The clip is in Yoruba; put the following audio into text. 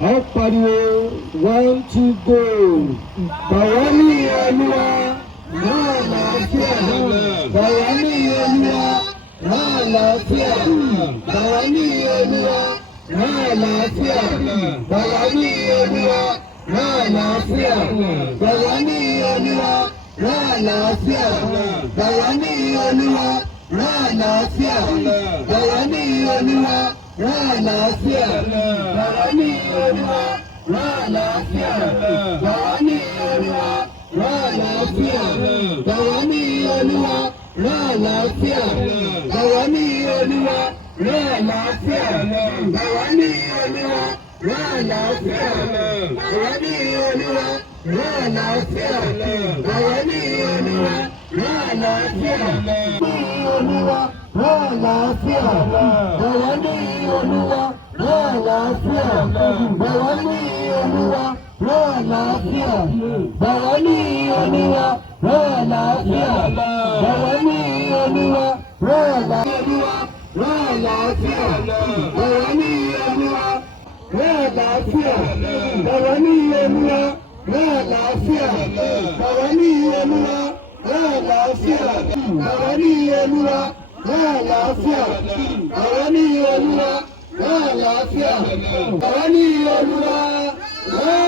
Ẹ pariwo 1 2 go. Bàwá ní Olúwa náà làáfíà. Bàwá ní Olúwa náà làáfíà. Bàwá ní Olúwa náà làáfíà. Bàwá ní Olúwa náà làáfíà. Bàwá ní Olúwa náà làáfíà. Bàwá ní Olúwa náà làáfíà. Bàwá ní Olúwa náà làáfíà. Bàwá ní Olúwa náà làáfíà. Bàwá ní Olúwa náà làáfíà. Bàwá ní Olúwa náà làáfíà. Bàwá ní Olúwa náà làáfíà. Bàwá ní Olúwa náà làáfíà. Bàwá ní Olúwa náà làáfíà. Bàwá ní Olúwa náà làáfíà. Olúwa náà làáfíà. Bàwá ní Olúwa náà làáfíà. Bàwá ní Olúwa náà làáfíà. Bàwá ní Olúwa náà làáfíà. Bàwá ní Olúwa náà làáfíà. Náà làáfíà. Bàwá ní Olúwa náà làáfíà. Bàwá ní Olúwa náà làáfíà. Bàwá ní Olúwa náà làáfíà. Bàwá ní Olúwa náà làáfíà. Bàwá ní Olúwa náà làáfíà. Bàwá ní Olúwa náà.